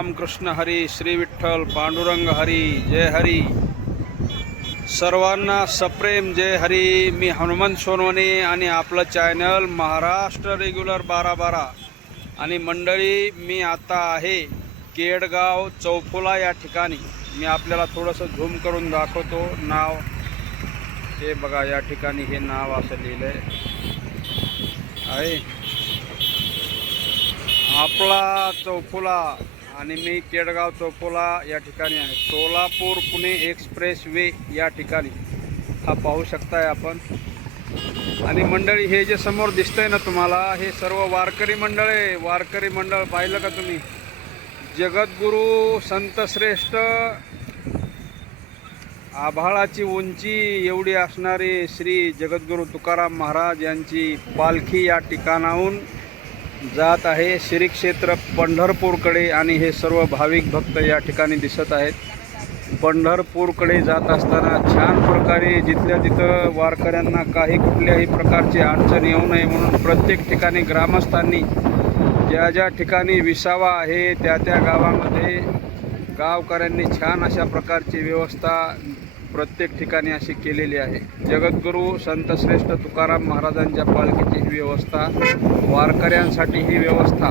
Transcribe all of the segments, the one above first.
रामकृष्ण हरी, श्री विठ्ठल पांडुरंग हरी, जय हरी. सर्वांना सप्रेम जय हरी. मी हनुमंत सोनवणे आणि आपलं चॅनल महाराष्ट्र रेग्युलर 12-12. आणि मंडळी, मी आता आहे केडगाव चौफुला या ठिकाणी. मी आपल्याला थोडंसं झूम करून दाखवतो. नाव हे बघा, या ठिकाणी हे नाव असं लिहिलंय आहे आपला चौफुला. आणि मी केडगाव चौफुला या ठिकाणी आहे. सोलापूर पुणे एक्सप्रेस वे या ठिकाणी हा पाहू शकताय आपण. आणि मंडळी, हे जे समोर दिसतंय ना तुम्हाला, हे सर्व वारकरी मंडळ आहे. वारकरी मंडळ पाहिलं का तुम्ही? जगद्गुरू संतश्रेष्ठ आभाळाची उंची एवढी असणारे श्री जगद्गुरू तुकाराम महाराज यांची पालखी या ठिकाणाहून जात आहे श्री क्षेत्र पंढरपूरकडे. आणि हे सर्व भाविक भक्त या ठिकाणी दिसत आहेत. पंढरपूरकडे जात असताना छान प्रकारे जिथल्या तिथं वारकऱ्यांना काही कुठल्याही प्रकारची अडचण येऊ नये म्हणून प्रत्येक ठिकाणी ग्रामस्थांनी ज्या ज्या ठिकाणी विसावा आहे त्या त्या गावामध्ये गावकऱ्यांनी छान अशा प्रकारची व्यवस्था प्रत्येक ठिकाणी अशी केलेली आहे. जगद्गुरू संतश्रेष्ठ तुकाराम महाराजांच्या पालखीची ही व्यवस्था, वारकऱ्यांसाठी ही व्यवस्था,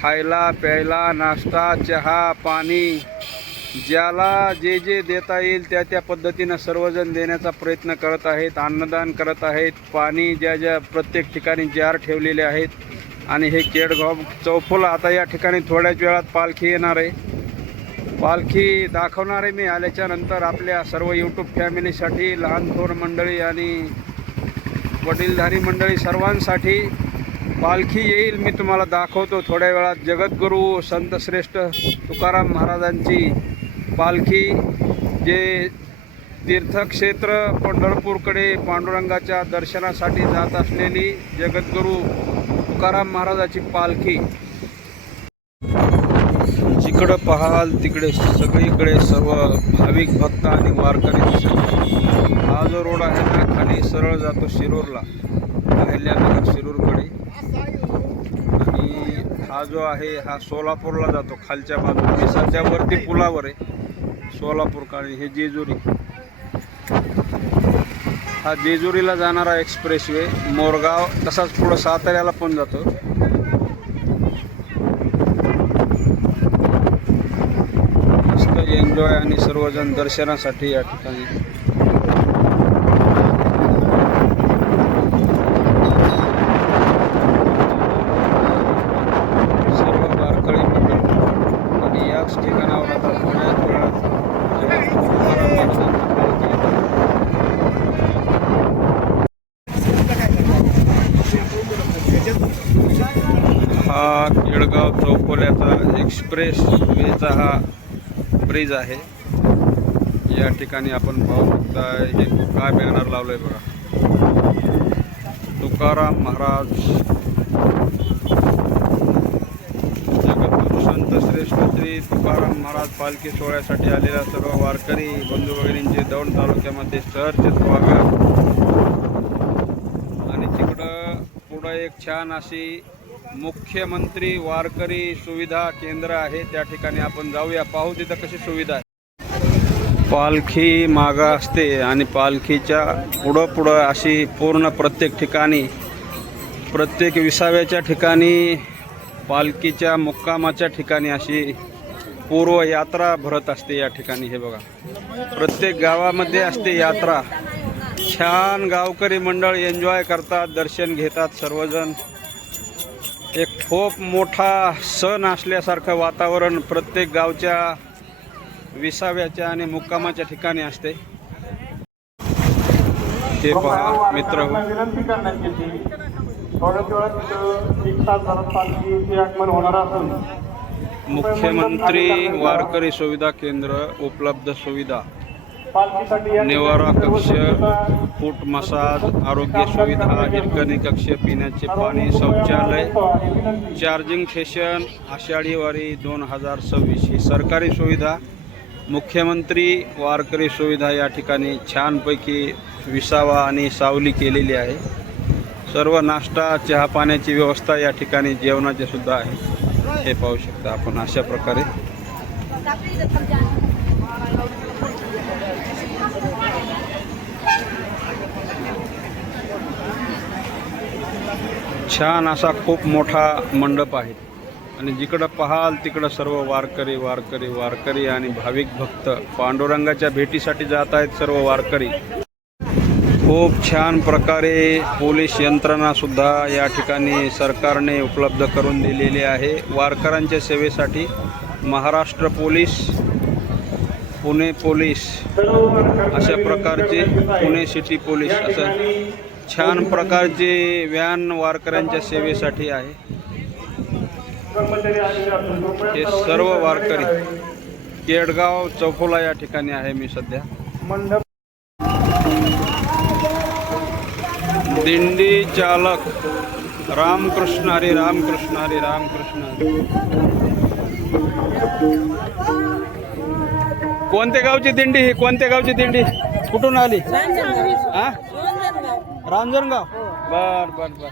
खायला प्यायला नाश्ता चहा पाणी ज्याला जे जे देता येईल त्या त्या पद्धतीनं सर्वजण देण्याचा प्रयत्न करत आहेत. अन्नदान करत आहेत. पाणी ज्या ज्या प्रत्येक ठिकाणी जार ठेवलेले आहेत. आणि हे केडगाव चौफुला, आता या ठिकाणी थोड्याच वेळात पालखी येणार आहे. पालखी दाखवणार आहे मी आल्याच्या नंतर आपल्या सर्व यूट्यूब फॅमिलीसाठी, लहान थोर मंडळी आणि वडीलधारी मंडळी सर्वांसाठी पालखी येईल. मी तुम्हाला दाखवतो थोड्या वेळात. जगद्गुरू संतश्रेष्ठ तुकाराम महाराजांची पालखी, जे तीर्थक्षेत्र पंढरपूरकडे पांडुरंगाच्या दर्शनासाठी जात असलेली जगद्गुरू तुकाराम महाराजाची पालखी. जिकडं पाहाल तिकडे सगळीकडे सर्व भाविक भक्त आणि वारकरी दिसत. हा जो रोड आहे ना, खाली सरळ जातो शिरूरला, अहिल्यानगर शिरूरकडे. आणि हा जो आहे हा सोलापूरला जातो खालच्या बाजूला. मी सध्या वरती पुलावर आहे सोलापूरकडे. हे जेजुरी, हा जेजुरीला जाणारा एक्सप्रेसवे. मोरगाव तसाच पुढं साताऱ्याला पण जातो. मस्त एन्जॉय आणि सर्वजण दर्शनासाठी या ठिकाणी. सर्व वारकरी मंडळ आणि याच ठिकाणावर आता थोड्याच वेळात हा केडगाव चौफुल्याचा एक्सप्रेस वेचा हा ब्रिज आहे. या ठिकाणी आपण पाहू शकता हे काय बॅनर लावलंय बघा. तुकाराम महाराज, जगद्गुरू संतश्रेष्ठ श्री तुकाराम महाराज पालखी सोहळ्यासाठी आलेल्या सर्व वारकरी बंधू भगिनींचे दौंड तालुक्यामध्ये सहर्ष स्वागत. आणि तिकडं पुढं एक छान अशी मुख्यमंत्री वारकरी सुविधा केंद्र आहे. त्या ठिकाणी आपण जाऊया, पाहू तिथं कशी सुविधा आहे. पालखी मागं असते आणि पालखीच्या पुढं अशी पूर्ण प्रत्येक ठिकाणी, प्रत्येक विसाव्याच्या ठिकाणी, पालखीच्या मुक्कामाच्या ठिकाणी अशी पूर्व यात्रा भरत असते. या ठिकाणी हे बघा, प्रत्येक गावामध्ये असते यात्रा. छान गावकरी मंडळ एन्जॉय करतात, दर्शन घेतात सर्वजण. एक खूप मोठा सण असल्यासारखं वातावरण प्रत्येक गावच्या विसाव्याच्या आणि मुक्कामाच्या ठिकाणी असते. हे पहा मित्र, मुख्यमंत्री वारकरी सुविधा केंद्र, उपलब्ध सुविधा, निवारा कक्ष, फूट मसाज, आरोग्य सुविधा, हिरकणी कक्ष, पिण्याचे पाणी, शौचालय, चार्जिंग स्टेशन, आषाढी वारी 2026 ही सरकारी सुविधा. मुख्यमंत्री वारकरी सुविधा या ठिकाणी छानपैकी विसावा आणि सावली केलेली आहे. सर्व नाश्ता चहा पाण्याची व्यवस्था या ठिकाणी, जेवणाची सुद्धा आहे. हे पाहू शकता आपण अशा प्रकारे छान असा खूप मोठा मंडप आहे आणि जिकडं पाहाल तिकडं सर्व वारकरी वारकरी वारकरी आणि भाविक भक्त पांडुरंगाच्या भेटीसाठी जात आहेत सर्व वारकरी। खूप छान प्रकारे पोलीस यंत्रणा सुद्धा या ठिकाणी सरकारने उपलब्ध करून दिलेली आहे वारकऱ्यांच्या सेवेसाठी। महाराष्ट्र पोलीस, पुणे पोलीस अशा प्रकारचे, पुणे सिटी पोलीस असं छान प्रकारचे व्हॅन वारकऱ्यांच्या सेवेसाठी आहे। हे सर्व वारकरी केडगाव चौफुला या ठिकाणी आहे मी सध्या। दिंडी चालक रामकृष्ण हरी रामकृष्ण हरी रामकृष्ण हरी। कोणत्या गावची दिंडी ही? कोणत्या गावची दिंडी? कुठून आली? हा, रांजणगाव। बर बर बर।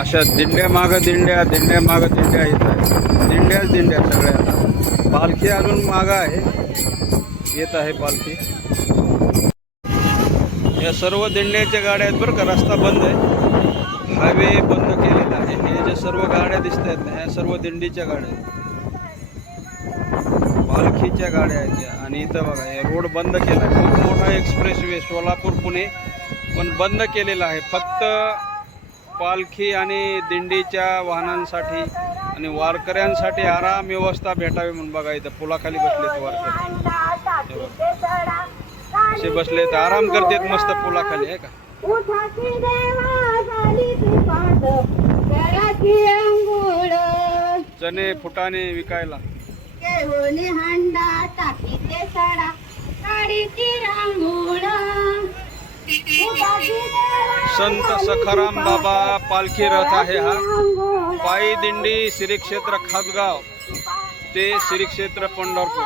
अशा दिंड्या मागं दिंड्या, दिंड्या मागं दिंड्या येत आहेत। दिंड्याच दिंड्या सगळ्या। आता पालखी अजून मागं आहे, येत आहे पालखी। या सर्व दिंड्याच्या गाड्या आहेत बरं का। रस्ता बंद आहे, हायवे बंद केलेला आहे। हे जे सर्व गाड्या दिसत आहेत ना, ह्या सर्व दिंडीच्या गाड्या आहेत, पालखीच्या गाड्या आहेत या। आणि इथं बघा हे रोड बंद केला आहे, खूप मोठा एक्सप्रेसवे सोलापूर पुणे पण बंद केलेला आहे फक्त पालखी आणि दिंडीच्या वाहनांसाठी आणि वारकऱ्यांसाठी आराम व्यवस्था भेटावी म्हणून। बघा इथं पुलाखाली बसलेत वारकरी, असे बसलेत, आराम करतात मस्त पुलाखाली आहे का। चणे फुटाणे विकायला। संत सखाराम बाबा पालखी रथ आहे हा। पायी दिंडी श्री क्षेत्र खासगाव ते श्री क्षेत्र पंढरपूर।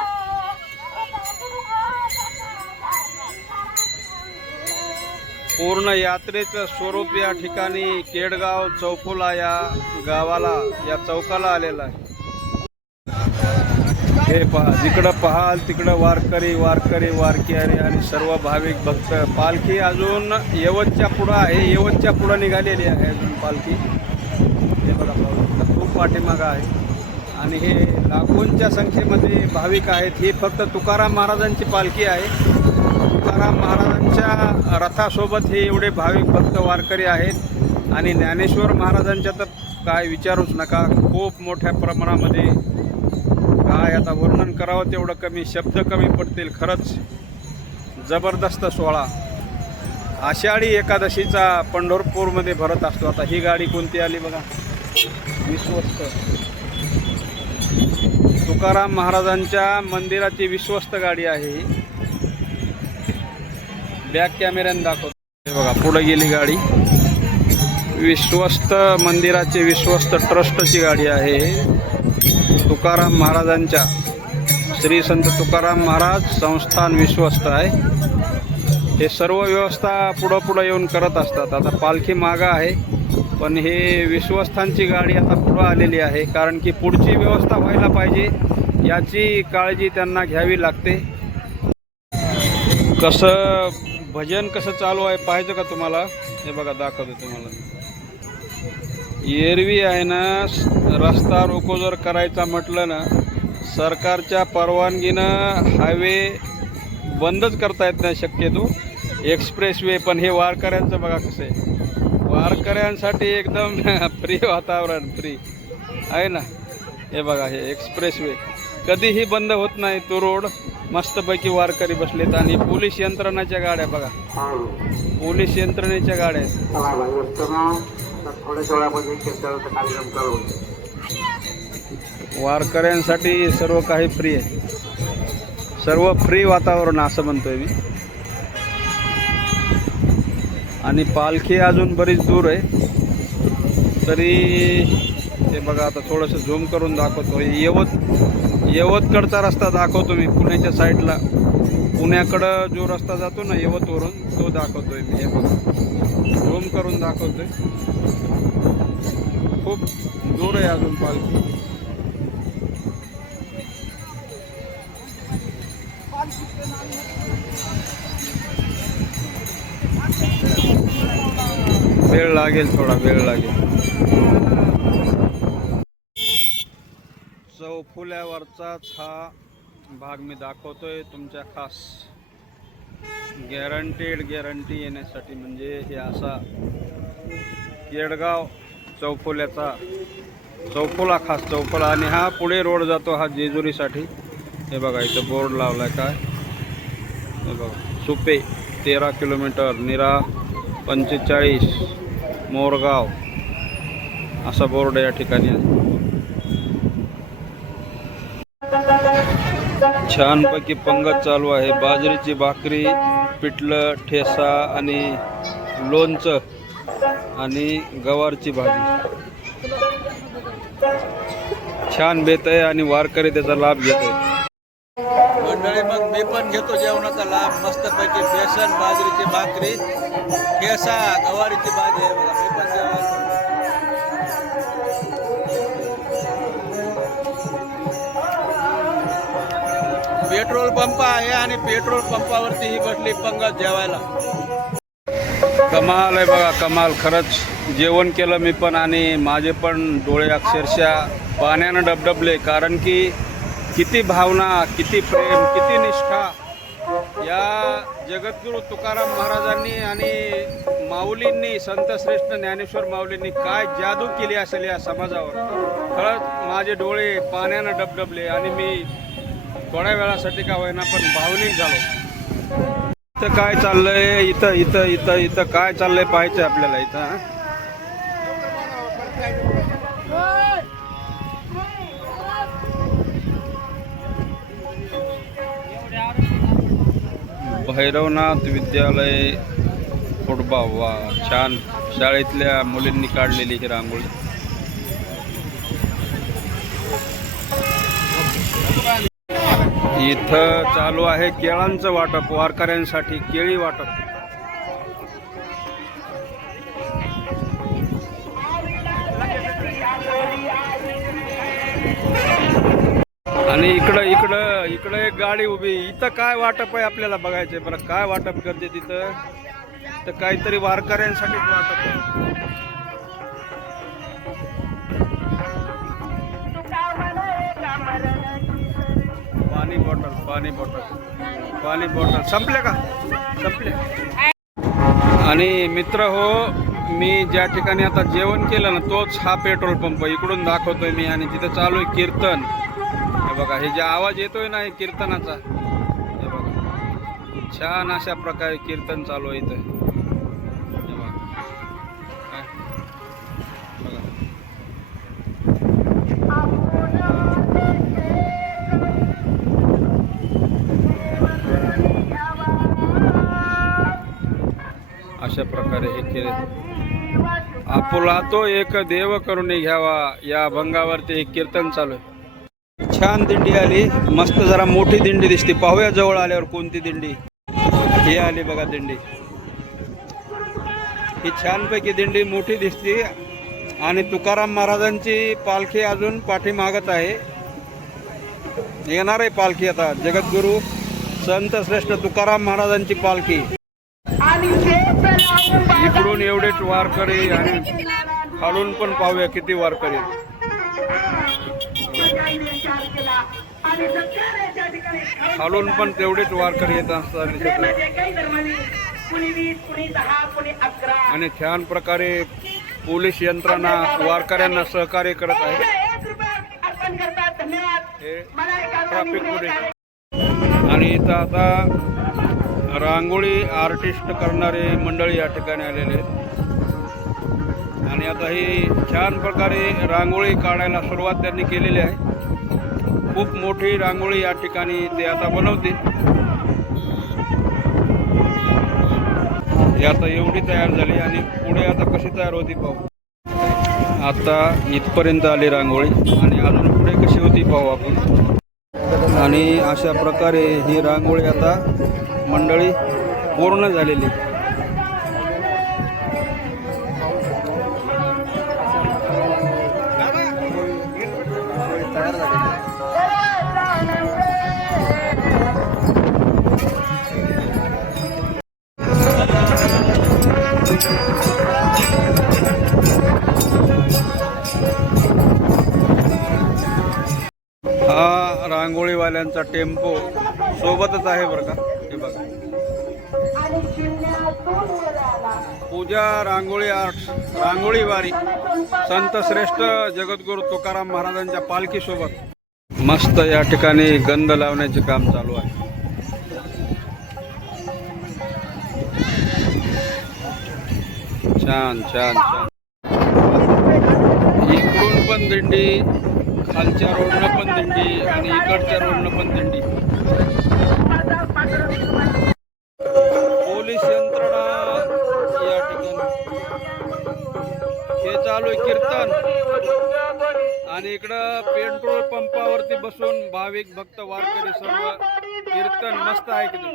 पूर्ण यात्रेचं स्वरूप या ठिकाणी केडगाव चौफुला या गावाला, या चौकाला आलेला आहे। हे पहा, जिकडं पाहाल तिकडं वारकरी वारकरी वारकरी आणि सर्व भाविक भक्त। पालखी अजून यवतच्या पुढं आहे, यवतच्या पुढं निघालेली आहे अजून पालखी। हे बघा खूप पाठीमागं आहे आणि हे लाखोंच्या संख्येमध्ये भाविक आहेत। ही फक्त तुकाराम महाराजांची पालखी आहे। तुकाराम महाराजांच्या रथासोबत हे एवढे भाविक भक्त वारकरी आहेत। आणि ज्ञानेश्वर महाराजांच्या तर काय विचारूच नका, खूप मोठ्या प्रमाणामध्ये। काय आता वर्णन करावं तेवढं कमी, शब्द कमी पडतील। खरंच जबरदस्त सोहळा आषाढी एकादशीचा पंढरपूरमध्ये भरत असतो। आता ही गाडी कोणती आली बघा, विश्वस्त तुकाराम महाराजांच्या मंदिराची विश्वस्त गाडी आहे ही। बॅक कॅमेऱ्याने दाखवतो हे बघा, पुढे गेली गाडी। विश्वस्त मंदिराची विश्वस्त ट्रस्टची गाडी आहे। तुकाराम महाराजांच्या श्री संत तुकाराम महाराज संस्थान विश्वस्त आहे। हे सर्व व्यवस्था पुढं येऊन करत असतात। आता पालखी मागं आहे पण हे विश्वस्थांची गाडी आता पुढं आलेली आहे, कारण की पुढची व्यवस्था व्हायला पाहिजे याची काळजी त्यांना घ्यावी लागते। कसं भजन कसं चालू आहे पाहिजे का तुम्हाला? हे बघा दाखवतो तुम्हाला। एरवी आहे ना, रस्ता रोको जर करायचा म्हटलं ना, सरकारच्या परवानगीनं हायवे बंदच करता येत नाही शक्यतो, एक्सप्रेसवे। पण हे वारकऱ्यांचं बघा कसं आहे, वारकऱ्यांसाठी एकदम फ्री वातावरण, फ्री आहे ना। हे बघा हे एक्सप्रेसवे कधीही बंद होत नाही तो रोड। मस्तपैकी वारकरी बसलेत आणि पोलीस यंत्रणाच्या गाड्या बघा, पोलीस यंत्रणेच्या गाड्या आहेत। वारकऱ्यांसाठी सर्व काही फ्री आहे, सर्व फ्री वातावरण असं म्हणतोय मी. आणि पालखी अजून बरीच दूर आहे, तरी ते बघा आता थोडंसं झूम करून दाखवतो. यवतकडचा रस्ता दाखवतो मी, पुण्याच्या साईडला. पुण्याकडं जो रस्ता जातो ना यवतवरून, तो दाखवतोय मी. हे बघा झूम करून दाखवतोय. खूप दूर आहे अजून पालखी. वेळ लागेल, थोडा वेळ लागेल. चौफुल्यावरचाच हा भाग मी दाखवतोय तुमच्या खास गॅरंटी येण्यासाठी. म्हणजे हे असा केडगाव चौफुल्याचा चौफुला, खास चौफुला. आणि हा पुढे रोड जातो हा जेजुरीसाठी. हे बघा इथं बोर्ड लावलाय काय, हे बघा सुपे 13 किलोमीटर, निरा 45, मोरगाव असा बोर्ड या ठिकाणी आहे. छानपैकी पंगत चालू आहे. बाजरीची भाकरी, पिठलं, ठेसा आणि लोणचं आणि गवारची भाजी छान बेत आहे आणि वारकरी त्याचा लाभ घेत आहे. मंडळी, मग मी पण घेतो जेवणाचा लाभ. मस्तपैकी बेसन, बाजरीची भाकरी, ठेसा, गवारीची भाजी आहे बघा. मी पण जेवण. पेट्रोल पंप आहे आणि पेट्रोल पंपावरती ही बसली पंगत जेवायला. कमाल आहे बघा, कमाल. खरंच जेवण केलं मी पण आणि माझे पण डोळे अक्षरशः पाण्यानं डबडबले. कारण की किती भावना, किती प्रेम, किती निष्ठा या जगद्गुरू तुकाराम महाराजांनी आणि माऊलींनी, संतश्रेष्ठ ज्ञानेश्वर माऊलींनी काय जादू केली असेल या समाजावर. खरंच माझे डोळे पाण्यानं डबडबले आणि मी थोड्या वेळासाठी का होईना पण भावनिक झालो. इथं काय चाललंय, इथं इथं इथं इथं काय चाललंय पाहायचं आपल्याला. इथं भैरवनाथ विद्यालय फुटबा. वा छान, शाळेतल्या मुलींनी काढलेली ही रांगोळी. इथं चालू आहे केळांचं वाटप, वारकऱ्यांसाठी केळी वाटप. आणि इकडं एक गाडी उभी. इथं काय वाटप आहे आपल्याला बघायचंय बरं. काय वाटप करते तिथं, तर काहीतरी वारकऱ्यांसाठीच वाटप आहे. पाणी बॉटल संपले का? संपले. आणि मित्र हो, मी ज्या ठिकाणी आता जेवण केलं ना तोच हा पेट्रोल पंप इकडून दाखवतोय मी. आणि तिथं चालू आहे कीर्तन. हे बघा, हे जे आवाज येतोय ना हे कीर्तनाचा. हे बघा छान अशा प्रकारे कीर्तन चालू आहे इथं. हे बघा अशा प्रकारे हे केले. आपुला तो एक देव करून घ्यावा या भंगावरती हे कीर्तन चालू आहे. छान दिंडी आली, मस्त जरा मोठी दिंडी दिसते. पाहूया जवळ आल्यावर कोणती दिंडी. ही आली बघा दिंडी. ही छानपैकी दिंडी मोठी दिसते आणि तुकाराम महाराजांची पालखी अजून पाठीमागत आहे. येणार आहे पालखी आता. जगद्गुरू संत श्रेष्ठ तुकाराम महाराजांची पालखी. इकडून एवढेच वारकरी आणि खालून पण पाहूया किती वारकरी. खालून पण तेवढेच वारकरी येत असतात आणि छान प्रकारे पोलीस यंत्रणा वारकऱ्यांना सहकार्य करत आहे. हे ट्रॅफिक पोलीस. आणि इथं आता रांगोळी आर्टिस्ट करणारे मंडळी या ठिकाणी आलेले आहेत. आणि आता ही छान प्रकारे रांगोळी काढायला सुरुवात त्यांनी केलेली आहे. खूप मोठी रांगोळी या ठिकाणी ते आता बनवतील. ही आता एवढी तयार झाली आणि पुढे आता कशी तयार होती पाहू. आता इथपर्यंत आली रांगोळी आणि अजून पुढे कशी होती पाहू आपण. आणि अशा प्रकारे ही रांगोळी आता मंडळी पूर्ण झालेली. हा रांगोळीवाल्यांचा टेम्पो सोबतच आहे बरं का. हे बघा, पूजा रांगोळी आर्ट्स रांगोळी वारी संत श्रेष्ठ जगद्गुरू तुकाराम महाराजांच्या पालखी सोबत मस्त या ठिकाणी गंध लावण्याचे काम चालू आहे. छान छान छान. इकडून पण दिंडी, खालच्या रोडनं पण दिंडी आणि इकडच्या रोडनं पण दिंडी. पोलीस यंत्रणा या ठिकाणी. हे चालू आहे कीर्तन आणि इकडं पेट्रोल पंपावरती बसून भाविक भक्त वारकरी सर्व कीर्तन मस्त ऐकते.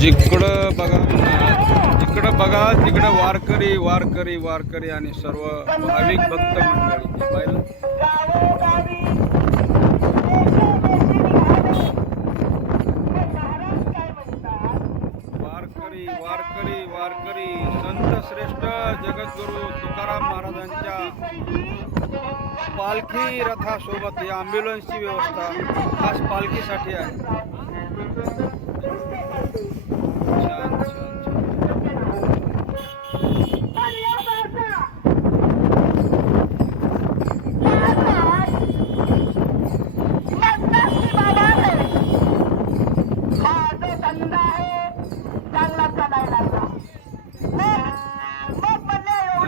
जिकडं बघा तिकडं वारकरी वारकरी वारकरी आणि सर्व भाविक भक्त मंडळी पाहिलं. वारकरी वारकरी वारकरी संत श्रेष्ठ जगद्गुरू तुकाराम महाराजांच्या पालखी रथासोबत या ॲम्ब्युलन्सची व्यवस्था खास पालखीसाठी आहे. छान छान.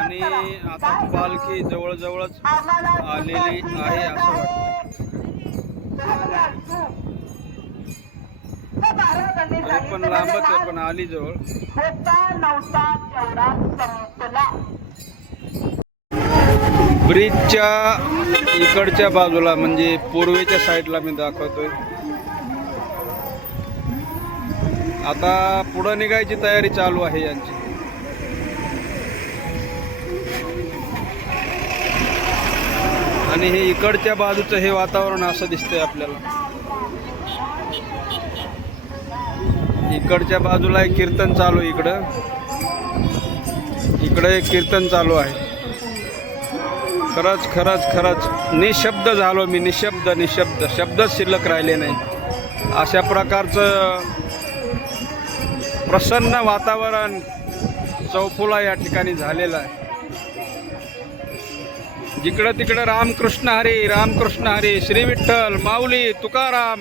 आणि आता पालखी जवळजवळच आलेली आहे असं वाटतं. पण लांबच आहे पण आली जवळ. ब्रिजच्या इकडच्या बाजूला म्हणजे पूर्वेच्या साईडला मी दाखवतोय. आता पुढं निघायची तयारी चालू आहे यांची. आणि हे इकडच्या बाजूचं हे वातावरण असं दिसतंय आपल्याला. इकडच्या बाजूला एक कीर्तन चालू आहे. इकडे एक कीर्तन चालू आहे. खरंच खरंच खरंच निशब्द झालो मी. निशब्द शब्दच शिल्लक राहिले नाही. अशा प्रकारचं प्रसन्न वातावरण चौफुला या ठिकाणी झालेलं आहे. जिकडं तिकडं रामकृष्ण हरी श्री विठ्ठल माऊली तुकाराम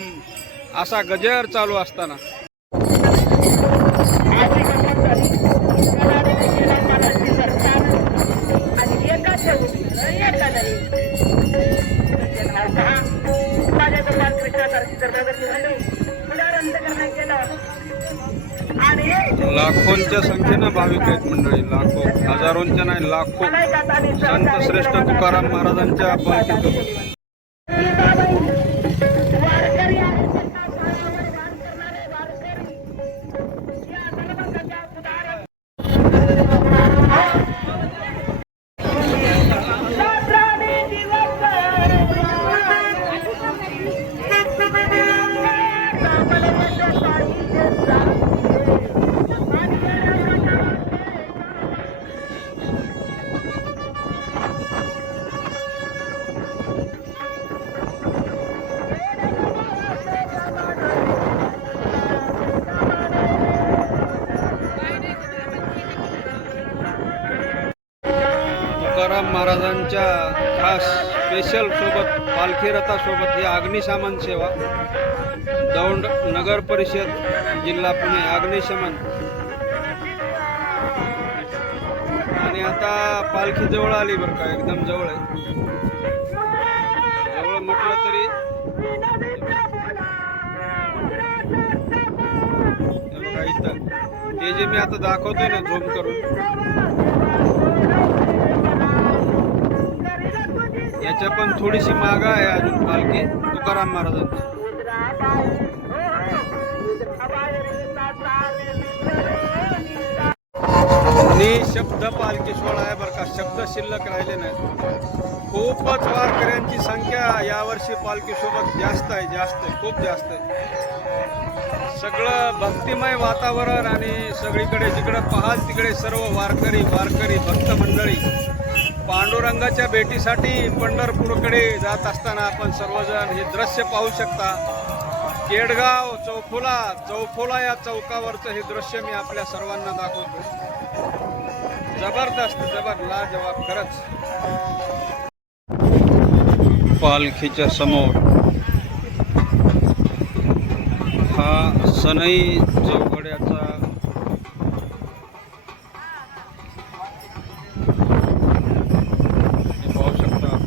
असा गजर चालू असताना लाखोंच्या संख्येनं भाविक आहेत मंडळी. लाखो, हजारोंच्या नाही, लाखो संत श्रेष्ठ तुकाराम महाराजांच्या पालखीसोबत. तुकाराम महाराजांच्या खास स्पेशल सोबत पालखी रथासोबत ही अग्निशमन सेवा दौंड नगर परिषद जिल्हा पुणे अग्निशमन. आणि आता पालखी जवळ आली बरं का, एकदम जवळ आहे. म्हटलं तरी हे बघा इथं हे जे मी आता दाखवतोय ना झूम करून, याच्या पण थोडीशी मागं आहे अजून पालखी तुकाराम महाराजांची. निशब्द पालखी सोहळा आहे बरं का, शब्द शिल्लक राहिले नाही. खूपच वारकऱ्यांची संख्या यावर्षी पालखीसोबत जास्त आहे, खूप जास्त आहे. सगळं भक्तिमय वातावरण आणि सगळीकडे जिकडं पाहाल तिकडे सर्व वारकरी भक्त मंडळी पांडुरंगाच्या भेटीसाठी पंढरपूरकडे जात असताना आपण सर्वजण हे दृश्य पाहू शकता. केडगाव चौफुला या चौकावरचं हे दृश्य मी आपल्या सर्वांना दाखवतो. जबरदस्त लाजवाब खरंच. पालखीच्या समोर हा सनई चौघड्याचा पाहू शकता.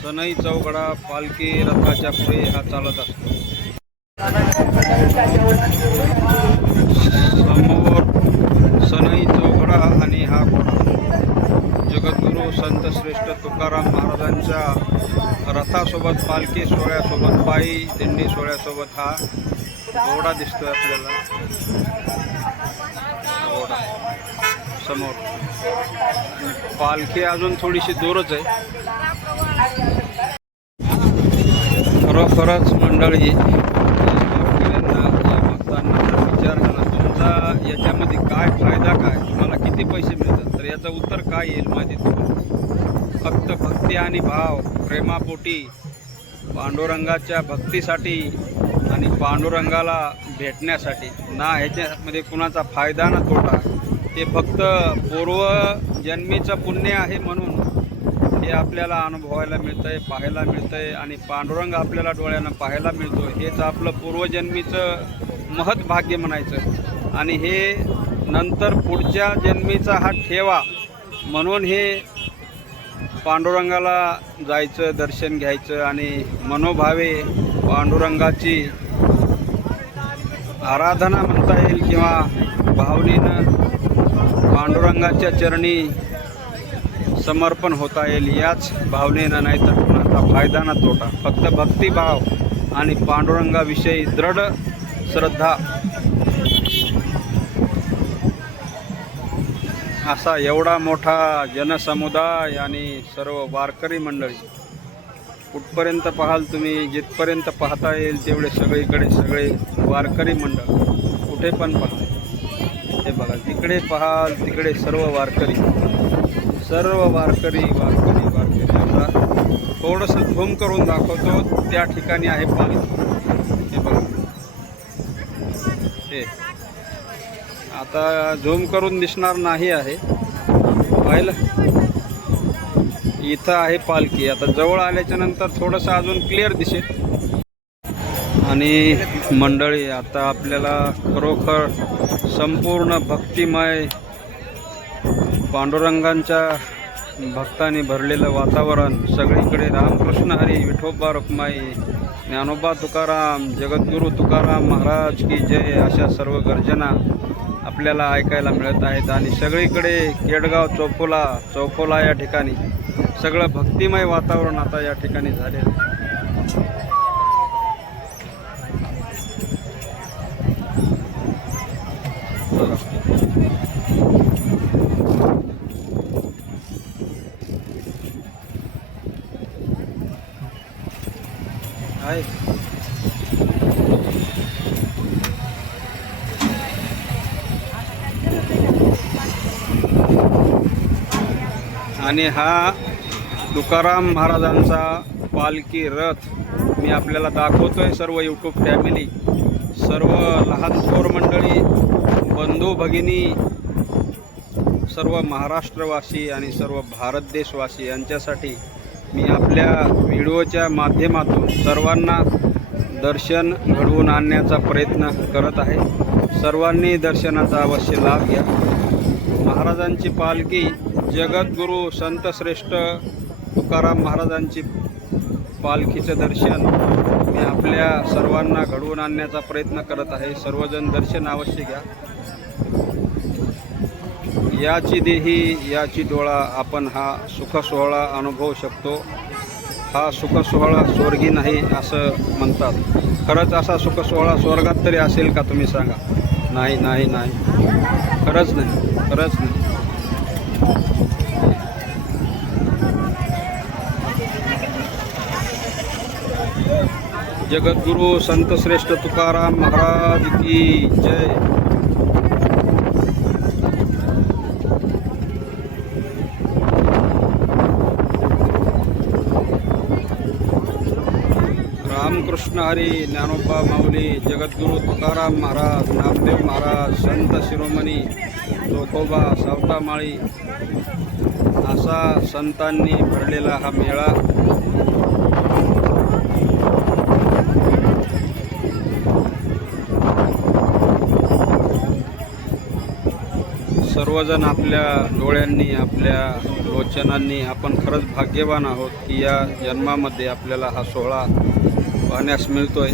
सनई चौघडा पालखी रथाच्या पुढे हा चालत असतो. समोर सनई चौघडा आणि हा घोडा जगद्गुरू संत श्रेष्ठ तुकाराम महाराजांच्या रथासोबत पालखी सोहळ्यासोबत पायी दिंडी सोहळ्यासोबत हा घोडा दिसतोय आपल्याला. घोडा समोर, पालखी अजून थोडीशी दूरच आहे. खरोखरच मंडळी याच्यामध्ये काय फायदा, काय तुम्हाला किती पैसे मिळतात, तर याचं उत्तर काय येईल माहिती तुम्हाला. फक्त भक्ती आणि भाव, प्रेमापोटी पांडुरंगाच्या भक्तीसाठी आणि पांडुरंगाला भेटण्यासाठी ना. ह्याच्यामध्ये कुणाचा फायदा ना तोटा. ते फक्त पूर्वजन्मीचं पुण्य आहे म्हणून हे आपल्याला अनुभवायला मिळतंय, पाहायला मिळतंय आणि पांडुरंग आपल्याला डोळ्यानं पाहायला मिळतो. हेच आपलं पूर्वजन्मीचं महत् भाग्य म्हणायचं. आणि हे नंतर पुढच्या जन्मीचा हा ठेवा म्हणून हे पांडुरंगाला जायचं, दर्शन घ्यायचं आणि मनोभावे पांडुरंगाची आराधना म्हणता येईल किंवा भावनेनं पांडुरंगाच्या चरणी समर्पण होता येईल. याच भावनेनं, नाही तर कुणाचा फायदा ना तोटा. फक्त भक्तिभाव आणि पांडुरंगाविषयी दृढ श्रद्धा असा एवढा मोठा जनसमुदाय आणि सर्व वारकरी मंडळी. कुठपर्यंत पाहाल तुम्ही, जिथपर्यंत पाहता येईल तेवढे सगळे वारकरी मंडळ. कुठे पण पहा, हे बघा जिकडे पाहाल तिकडे सर्व वारकरी. आता थोडंसं झूम करून दाखवतो. त्या ठिकाणी आहे पालखी, हे बघा. हे आता झूम करून दिसणार नाही आहे, पाहिलं. इथं आहे पालखी. आता जवळ आल्याच्या नंतर थोडंसं अजून क्लिअर दिसेल. आणि मंडळी आता आपल्याला खरोखर संपूर्ण भक्तिमय पांडुरंगांच्या भक्तांनी भरलेलं वातावरण, सगळीकडे रामकृष्ण हरी, विठोबा रुक्माई, ज्ञानोबा तुकाराम, जगद्गुरू तुकाराम महाराज की जय अशा सर्व गर्जना आपल्याला ऐकायला मिळत आहेत. आणि सगळीकडे केडगाव चौफुला या ठिकाणी सगळं भक्तिमय वातावरण आता या ठिकाणी झालेलं आहे. आणि हा तुकाराम महाराजांचा पालखी रथ मी आपल्याला दाखवतोय. सर्व यूट्यूब फॅमिली, सर्व लहान थोर मंडळी, बंधू भगिनी, सर्व महाराष्ट्रवासी आणि सर्व भारत देशवासी यांच्यासाठी मी आपल्या व्हिडिओच्या माध्यमातून सर्वांना दर्शन घडवून आणण्याचा प्रयत्न करत आहे. सर्वांनी दर्शनाचा अवश्य लाभ घ्या. महाराजांची पालखी, जगद्गुरू संत श्रेष्ठ तुकाराम महाराजांची पालखीचं दर्शन मी आपल्या सर्वांना घडवून आणण्याचा प्रयत्न करत आहे. सर्वजण दर्शन अवश्य घ्या. याची देही याची डोळा, आपण हा सुख सोहळा अनुभवू शकतो. हा सुख सोहळा स्वर्गी नाही असं म्हणतात. खरंच असा सुख सोहळा स्वर्गात तरी असेल का तुम्ही सांगा? नाही नाही नाही, खरंच नाही, खरंच नाही. जगद्गुरु संत श्रेष्ठ तुकाराम महाराज की जय. रामकृष्ण हरी, ज्ञानोबा माऊली, जगद्गुरु तुकाराम महाराज, नामदेव महाराज, संत शिरोमणी चोखोबा, सावतामाळी असा संतांनी भरलेला हा मेळा. सर्वजण आपल्या डोळ्यांनी, आपल्या लोचनांनी आपण खरंच भाग्यवान आहोत की या जन्मामध्ये आपल्याला हा सोहळा पाहण्यास मिळतोय.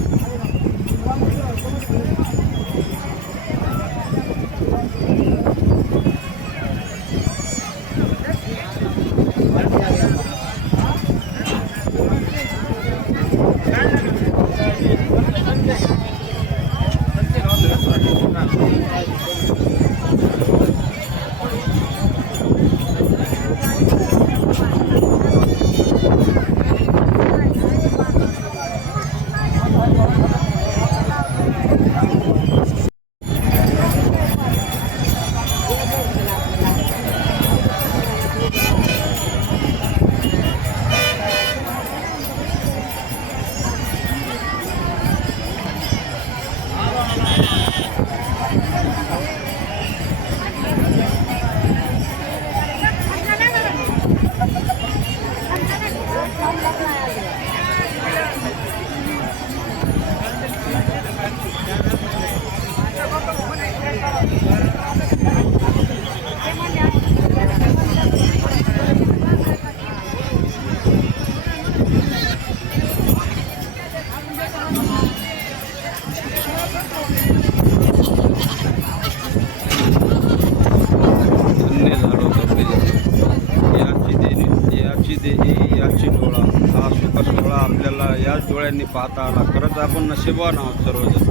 याची डोळा, हा सुख सोहळा आपल्याला याच डोळ्यांनी पाहता आला. खरंच आपण नशीबवान आहोत सर्वजण.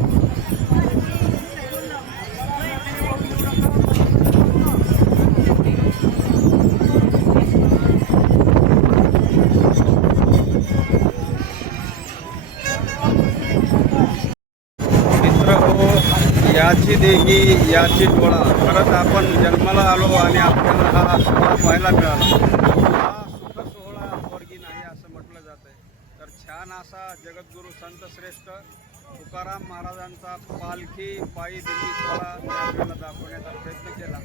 मित्रहो, याची देही याची डोळा. खरंच आपण जन्माला आलो आणि आपल्याला हा सोहळा पाहायला मिळाला. तर छान असा जगद्गुरु संत श्रेष्ठ तुकाराम महाराजांचा पालखी पायी दिंडी सोहळा आपल्याला दाखवण्याचा प्रयत्न केला.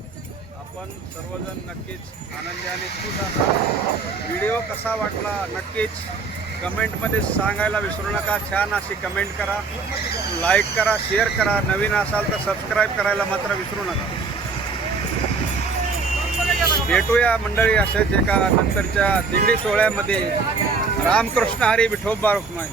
आपण सर्वजण नक्कीच आनंदाने खुश आहात. व्हिडिओ कसा वाटला नक्कीच कमेंटमध्ये सांगायला विसरू नका. छान अशी कमेंट करा, लाईक करा, शेअर करा. नवीन असाल तर सबस्क्राईब करायला मात्र विसरू नका. भेटूया मंडळी असेच एका नंतरच्या दिंडी सोहळ्यामध्ये. रामकृष्ण हरी, विठोबा रुक्माई.